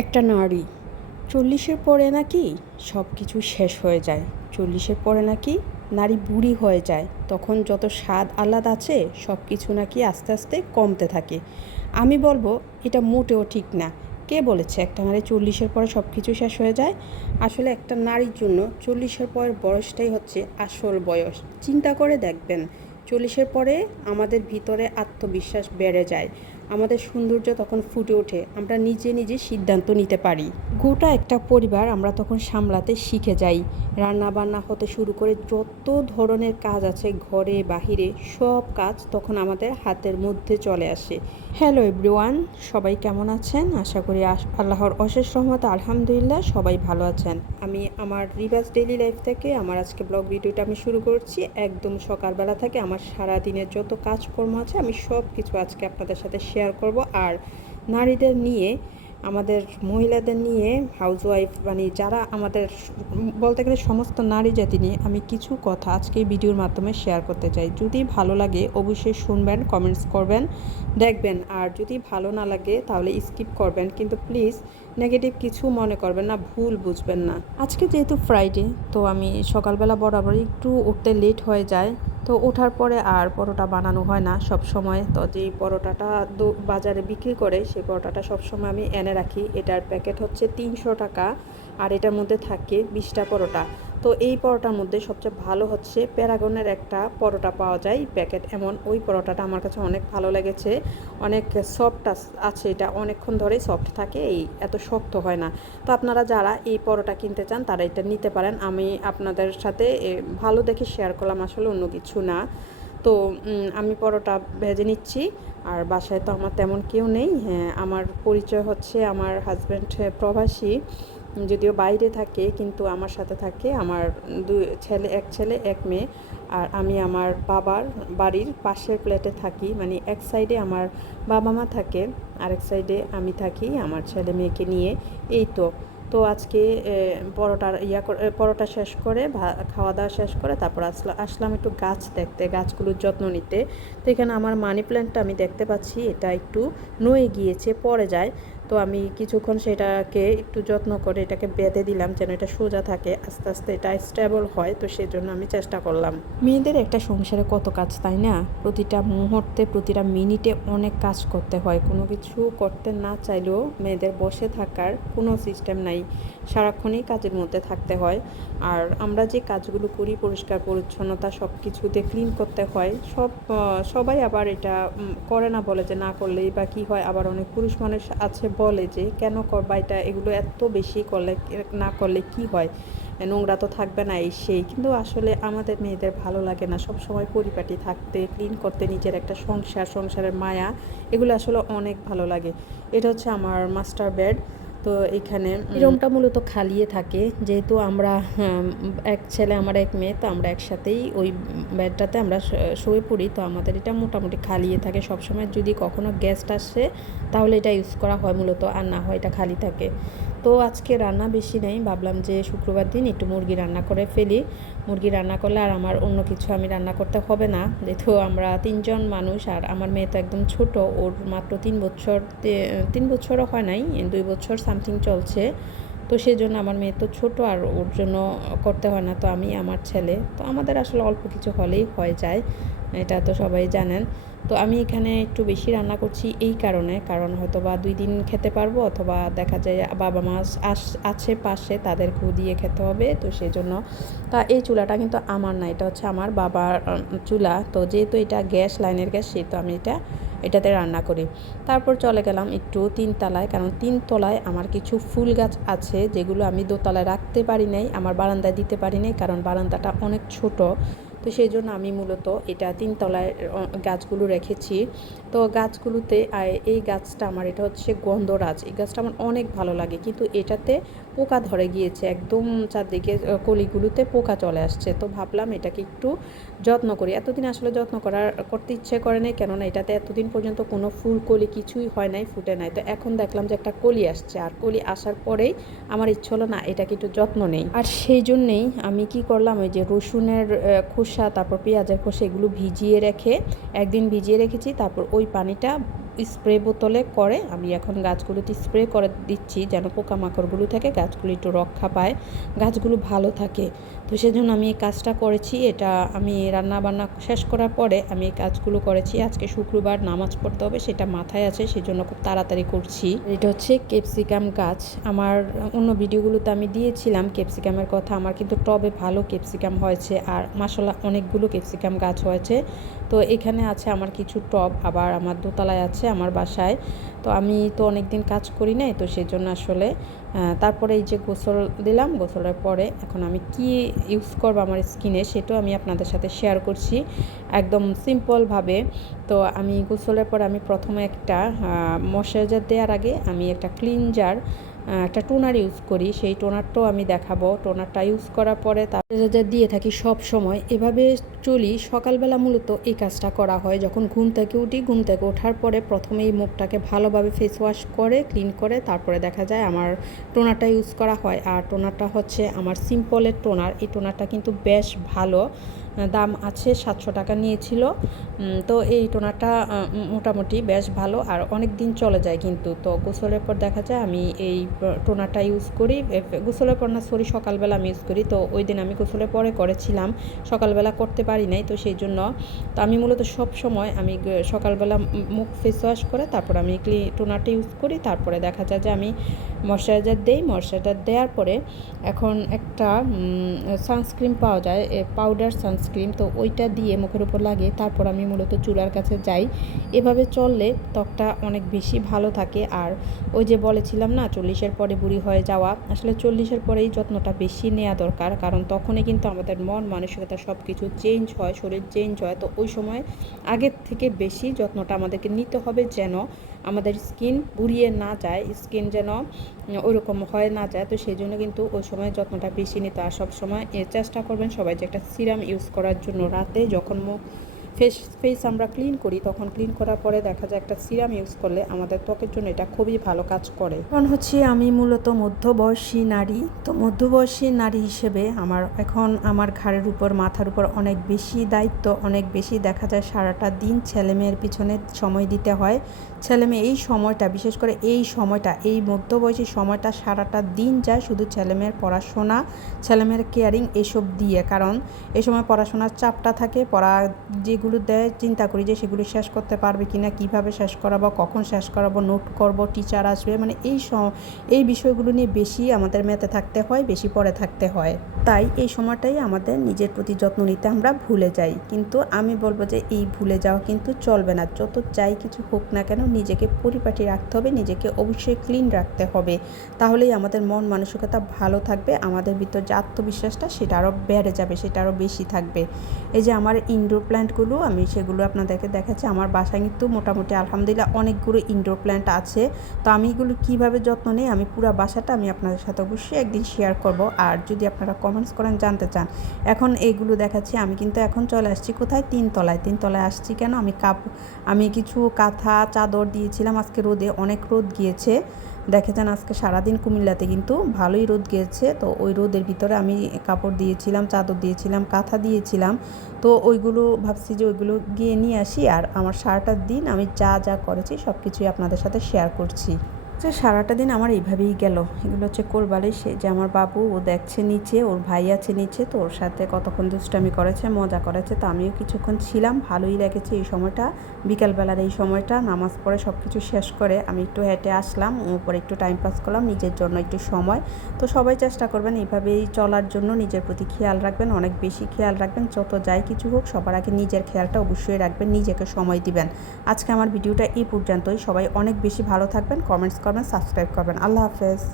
একটা নারী 40-এর পরে নাকি সব কিছু শেষ হয়ে যায়। 40-এর পরে নাকি নারী বুড়ি হয়ে যায়, তখন যত স্বাদ আহ্লাদ আছে সব কিছু নাকি আস্তে আস্তে কমতে থাকে। আমি বলবো এটা মোটেও ঠিক না। কে বলেছে একটা নারী 40-এর পরে সব কিছু শেষ হয়ে যায়? আসলে একটা নারীর জন্য 40-এর পরের বয়সটাই হচ্ছে আসল বয়স। চিন্তা করে দেখবেন, 40-এর পরে আমাদের ভিতরে আত্মবিশ্বাস বেড়ে যায়, আমাদের সৌন্দর্য তখন ফুটে ওঠে, আমরা নিজে নিজে সিদ্ধান্ত নিতে পারি। গোটা একটা পরিবার আমরা তখন সামলাতে শিখে যাই। রান্না বান্না হতে শুরু করে যত ধরনের কাজ আছে ঘরে বাহিরে, সব কাজ তখন আমাদের হাতের মধ্যে চলে আসে। হ্যালো এভরিওয়ান, সবাই কেমন আছেন? আশা করি আল্লাহর অশেষ রহমতে আলহামদুলিল্লাহ সবাই ভালো আছেন। আমি আমার রিভার্স ডেইলি লাইফ থেকে আমার আজকে ব্লগ ভিডিওটা আমি শুরু করছি। একদম সকালবেলা থেকে আমার সারা দিনের যত কাজকর্ম আছে আমি সব কিছু আজকে আপনাদের সাথে শেয়ার করব। আর নারীদের নিয়ে, আমাদের মহিলাদের নিয়ে, হাউসওয়াইফ মানে যারা আমাদের বলতে গেলে সমস্ত নারী জাতি নিয়ে আমি কিছু কথা আজকে এই ভিডিওর মাধ্যমে শেয়ার করতে চাই। যদি ভালো লাগে অবশ্যই শুনবেন, কমেন্টস করবেন, দেখবেন। আর যদি ভালো না লাগে তাহলে স্কিপ করবেন, কিন্তু প্লিজ নেগেটিভ কিছু মনে করবেন না, ভুল বুঝবেন না। আজকে যেহেতু ফ্রাইডে, তো আমি সকালবেলা বরাবরই একটু উঠতে লেট হয়ে যায়। তো ওঠার পরে আর পরোটা বানানো হয় না সব সময়। তো যেই পরোটাটা বাজারে বিক্রি করে সেই পরোটাটা সবসময় আমি এনে রাখি। এটার প্যাকেট হচ্ছে 300 টাকা আর এটার মধ্যে থাকে 20টা পরোটা। তো এই পরোটার মধ্যে সবচেয়ে ভালো হচ্ছে প্যারাগনের একটা পরোটা পাওয়া যায় প্যাকেট, এমন ওই পরোটাটা আমার কাছে অনেক ভালো লেগেছে। অনেক সফট আছে, এটা অনেকক্ষণ ধরেই সফট থাকে, এই এত শক্ত হয় না। তো আপনারা যারা এই পরোটা কিনতে চান তারা এটা নিতে পারেন। আমি আপনাদের সাথে ভালো দেখে শেয়ার করলাম, আসলে অন্য কিছু না। তো আমি পরোটা ভেজে নিচ্ছি। আর বাসায় তো আমার তেমন কেউ নেই। হ্যাঁ, আমার পরিচয় হচ্ছে আমার হাজব্যান্ড প্রবাসী, যদিও বাইরে থাকে, কিন্তু আমার সাথে থাকে আমার এক ছেলে এক মেয়ে। আর আমি আমার বাবার বাড়ির পাশের ফ্ল্যাটে থাকি, মানে এক সাইডে আমার বাবা মা থাকে, আরেক সাইডে আমি থাকি আমার ছেলে মেয়েকে নিয়ে। এই তো। তো আজকে পরোটা শেষ করে খাওয়া দাওয়া শেষ করে তারপর আসলাম একটু গাছ দেখতে, গাছগুলোর যত্ন নিতে। তো এখানে আমার মানি প্ল্যান্টটা আমি দেখতে পাচ্ছি এটা একটু নুয়ে গিয়েছে, পড়ে যায়। তো আমি কিছুক্ষণ সেটাকে একটু যত্ন করে এটাকে বেঁধে দিলাম যেন এটা সোজা থাকে, আস্তে আস্তে এটা স্টেবল হয়। তো সেই জন্য আমি চেষ্টা করলাম। মেয়েদের একটা সংসারে কত কাজ, তাই না? প্রতিটা মুহূর্তে প্রতিটা মিনিটে অনেক কাজ করতে হয়। কোনো কিছু করতে না চাইলেও মেয়েদের বসে থাকার কোনো সিস্টেম নাই, সারাক্ষণই কাজের মধ্যে থাকতে হয়। আর আমরা যে কাজগুলো করি, পরিষ্কার পরিচ্ছন্নতা সব কিছুতে ক্লিন করতে হয়, সবাই আবার এটা করে না, বলে যে না করলেই বা কী হয়। আবার অনেক পুরুষ মানুষ আছে বলে যে কেন করবা এটা, এগুলো এত বেশি করলে না করলে কি হয়, নোংরা তো থাকবে না, এই সেই। কিন্তু আসলে আমাদের মেয়েদের ভালো লাগে না সব সময় পরিপাটি থাকতে, ক্লিন করতে, নিজের একটা সংসারের মায়া, এগুলো আসলে অনেক ভালো লাগে। এটা হচ্ছে আমার মাস্টার বেড। তো এখানে রুমটা মূলত খালিয়ে থাকে, যেহেতু আমরা এক ছেলে আমার এক মেয়ে, তো আমরা একসাথেই ওই বেডটাতে আমরা শুয়ে পড়ি। তো আমাদের এটা মোটামুটি খালিয়ে থাকে সবসময়। যদি কখনো গেস্ট আসে তাহলে এটা ইউজ করা হয় মূলত, আর না হয় এটা খালি থাকে। তো আজকে রান্না বেশি নেই, ভাবলাম যে শুক্রবার দিন একটু মুরগি রান্না করে ফেলি। মুরগি রান্না করলে আর আমার অন্য কিছু আমি রান্না করতে হবে না, যেহেতু আমরা 3জন মানুষ। আর আমার মেয়ে তো একদম ছোট, ওর মাত্র 3 বছরও হয় নাই, 2 বছর সামথিং চলছে। তো সেই জন্য আমার মেয়ে তো ছোট, আর ওর জন্য করতে হয় না। তো আমি, আমার ছেলে, তো আমাদের আসলে অল্প কিছু হলেই হয়ে যায়, এটা তো সবাই জানেন। তো আমি এখানে একটু বেশি রান্না করছি এই কারণ হয়তো বা 2 দিন খেতে পারবো, অথবা দেখা যায় বাবা মা আছে পাশে, তাদেরকেও দিয়ে খেতে হবে। তো সেই জন্য তা এই চুলাটা কিন্তু আমার না, এটা হচ্ছে আমার বাবার চুলা। তো যেহেতু এটা গ্যাস, লাইনের গ্যাস, সেহেতু আমি এটাতে রান্না করি। তারপর চলে গেলাম একটু 3 তলায়, কারণ 3 তলায় আমার কিছু ফুল গাছ আছে যেগুলো আমি দোতলায় রাখতে পারি নাই, আমার বারান্দায় দিতে পারি নাই, কারণ বারান্দাটা অনেক ছোট। তো সেই জন্য আমি মূলত এটা 3 তলায় গাছগুলো রেখেছি। তো গাছগুলোতে এই গাছটা আমার, এটা হচ্ছে গন্ধরাজ, এই গাছটা আমার অনেক ভালো লাগে, কিন্তু এটাতে পোকা ধরে গিয়েছে, একদম চারদিকে কলিগুলোতে পোকা চলে আসছে। তো ভাবলাম এটাকে একটু যত্ন করি। এতদিন আসলে যত্ন করতে ইচ্ছে করে নাই, কেননা এটাতে এতদিন পর্যন্ত কোনো ফুল কলি কিছুই হয় নাই, ফুটে নাই। তো এখন দেখলাম যে একটা কলি আসছে, আর কলি আসার পরেই আমার ইচ্ছে হলো না এটাকে একটু যত্ন নেই। আর সেই জন্যেই আমি কি করলাম, ওই যে রসুনের খোসা, তারপর পেঁয়াজের খোসা, এগুলো একদিন ভিজিয়ে রেখেছি। তারপর ওই পানিটা স্প্রে বোতলে করে আমি এখন গাছগুলোতে স্প্রে করে দিচ্ছি, যেন পোকামাকড়গুলো থেকে গাছগুলো একটু রক্ষা পায়, গাছগুলো ভালো থাকে। তো সেজন্য আমি এই কাজটা করেছি। এটা আমি রান্না বান্না শেষ করার পরে আমি এই কাজগুলো করেছি। আজকে শুক্রবার, নামাজ পড়তে হবে, সেটা মাথায় আছে, সেজন্য খুব তাড়াতাড়ি করছি। এটা হচ্ছে ক্যাপসিকাম গাছ। আমার অন্য ভিডিওগুলোতে আমি দিয়েছিলাম ক্যাপসিকামের কথা। আমার কিন্তু টবে ভালো ক্যাপসিকাম হয়েছে, আর মাশাআল্লাহ অনেকগুলো ক্যাপসিকাম গাছ হয়েছে। তো এখানে আছে আমার কিছু টব, আবার আমার দোতলায় আছে আমার বাসায়। তো আমি তো অনেক দিন কাজ করি নাই, তো সেজন্য আসলে তারপরে এই যে গোসল দিলাম, গোসলের পরে এখন আমি কি ইউজ করবো আমার স্কিনে সেটাও আমি আপনাদের সাথে শেয়ার করছি একদম সিম্পলভাবে। তো আমি গোসলের পরে আমি প্রথমে একটা ময়েশ্চারাইজার দেওয়ার আগে আমি একটা ক্লিনজার, একটা টোনার ইউজ করি, সেই টোনারটাও আমি দেখাবো। টোনারটা ইউজ করার পরে তারপরে দিয়ে থাকি সব সময়, এভাবে চলি। সকালবেলা মূলত এই কাজটা করা হয়, যখন ঘুম থেকে উঠি, ঘুম থেকে ওঠার পরে প্রথমে এই মুখটাকে ভালোভাবে ফেস ওয়াশ করে ক্লিন করে তারপরে দেখা যায় আমার টোনারটা ইউজ করা হয়। আর টোনারটা হচ্ছে আমার সিম্পলের টোনার। এই টোনারটা কিন্তু বেশ ভালো, দাম আছে 700 টাকা নিয়েছিল। তো এই টোনারটা মোটামুটি বেশ ভালো আর অনেক দিন চলে যায় কিন্তু। তো গোসলের পর দেখা যায় আমি এই টোনারটা ইউজ করি, গোসলের পর না সরি সকালবেলা আমি ইউজ করি। তো ওই দিন আমি গোসলের পরে করেছিলাম, সকালবেলা করতে পারি নাই, তো সেই জন্য তো আমি মূলত সব সময় আমি সকালবেলা মুখ ফেস ওয়াশ করে তারপর আমি টোনারটা ইউজ করি। তারপরে দেখা যায় যে আমি ময়েশ্চারাইজার দেই, ময়েশ্চারাইজার দেওয়ার পরে এখন একটা সানস্ক্রিন পাওয়া যায়, পাউডার সানস্ক্রিন, তো ওইটা দিয়ে মুখের উপর লাগে তারপর আমি মূলত চুলার কাছে যাই। এভাবে চললে ত্বকটা অনেক বেশি ভালো থাকে। আর ওই যে বলেছিলাম না 40-এর পরে বুড়ি হয়ে যাওয়া, আসলে 40-এর পরেই যত্নটা বেশি নেওয়া দরকার, কারণ তখনই কিন্তু আমাদের মন মানসিকতা সব কিছু চেঞ্জ হয়, শরীর চেঞ্জ হয়। তো ওই সময় আগের থেকে বেশি যত্নটা আমাদেরকে নিতে হবে, যেন আমাদের স্কিন বুড়িয়ে না যায়, স্কিন যেন ওইরকম হয়ে না যায়। তো সেই জন্য কিন্তু ওই সময় যত্নটা বেশি নিতে। আর সব সময় চেষ্টা করবেন সবাই যে একটা সিরাম ইউজ করার জন্য। রাতে যখন মুখ ফেস আমরা ক্লিন করি, তখন ক্লিন করার পরে দেখা যায় একটা সিরাম ইউজ করলে আমাদের ত্বকের জন্য এটা খুবই ভালো কাজ করে। কারণ হচ্ছে আমি মূলত মধ্যবয়সী নারী, তো মধ্যবয়সী নারী হিসেবে এখন আমার ঘাড়ের উপর, মাথার উপর অনেক বেশি দায়িত্ব, অনেক বেশি দেখা যায় সারাটা দিন ছেলেমেয়ের পিছনে সময় দিতে হয়। ছেলেমেয়ে এই সময়টা, বিশেষ করে এই সময়টা, এই মধ্যবয়সী সময়টা সারাটা দিন যায় শুধু ছেলেমেয়ের পড়াশোনা, ছেলেমেয়ের কেয়ারিং এসব দিয়ে। কারণ এই সময় পড়াশোনার চাপটা থাকে, যেগুলো দেয় চিন্তা করি যে সেগুলো শেষ করতে পারবে কিনা, কিভাবে শেষ করাবো, কখন শেষ করাবো, নোট করব, টিচার আসবে, মানে এই বিষয়গুলো নিয়ে বেশি আমাদের মেতে থাকতে হয়, বেশি পড়ে থাকতে হয়। তাই এই সময়টাই আমাদের নিজের প্রতি যত্ন নিতে আমরা ভুলে যাই। কিন্তু আমি বলবো যে এই ভুলে যাওয়া কিন্তু চলবে না। যত যাই কিছু হোক না কেন নিজেকে পরিপাটি রাখতে হবে, নিজেকে অবশ্যই ক্লিন রাখতে হবে, তাহলেই আমাদের মন মানসিকতা ভালো থাকবে, আমাদের ভিতর যে আত্মবিশ্বাসটা সেটা আরও বেড়ে যাবে, সেটা আরও বেশি থাকবে। এই যে আমার ইনডোর প্ল্যান্টগুলো, আমি সেগুলো আপনাদেরকে দেখাচ্ছি। আমার বাসায় কিন্তু মোটামুটি আলহামদুলিল্লাহ অনেকগুলো ইনডোর প্ল্যান্ট আছে। তো আমি এগুলো কীভাবে যত্ন নিই, আমি পুরো বাসাটা আমি আপনাদের সাথে অবশ্যই একদিন শেয়ার করব। আর যদি আপনারা কমেন্টস করেন, জানতে চান, এখন এইগুলো দেখাচ্ছি। আমি কিন্তু এখন চলে আসছি কোথায়, তিনতলায় আসছি কেন, আমি কিছু কাঁথা চাদর দিয়েছিলাম আজকে রোদে, অনেক রোদ গিয়েছে। দেখেছেন আজকে সারাদিন কুমিল্লাতে কিন্তু ভালোই রোদ গিয়েছে। তো ওই রোদের ভিতরে আমি কাপড় দিয়েছিলাম, চাদর দিয়েছিলাম, কাঁথা দিয়েছিলাম। তো ওইগুলো ভাবছি যে ওইগুলো গিয়ে নিয়ে আসি। আর আমার সারাটা দিন আমি যা করেছি সব কিছুই আপনাদের সাথে শেয়ার করছি। সারাটা দিন আমার এইভাবেই গেল। এগুলো হচ্ছে কোলবালিশ, যে আমার বাবু, ও দেখছে নিচে, ওর ভাই আছে নিচে, তো ওর সাথে কতক্ষণ দুষ্টামি করেছে, মজা করেছে। তো আমিও কিছুক্ষণ ছিলাম, ভালোই লেগেছে এই সময়টা, বিকালবেলার এই সময়টা। নামাজ পড়ে সব কিছু শেষ করে আমি একটু হেঁটে আসলাম, উপরে একটু টাইম পাস করলাম, নিজের জন্য একটু সময়। তো সবাই চেষ্টা করবেন এইভাবেই চলার জন্য, নিজের প্রতি খেয়াল রাখবেন, অনেক বেশি খেয়াল রাখবেন। যত যাই কিছু হোক সবার আগে নিজের খেয়ালটা অবশ্যই রাখবেন, নিজেকে সময় দিবেন। আজকে আমার ভিডিওটা এই পর্যন্তই। সবাই অনেক বেশি ভালো থাকবেন, কমেন্টস করবেন, সাবস্ক্রাইব করবেন। আল্লাহ হাফেজ।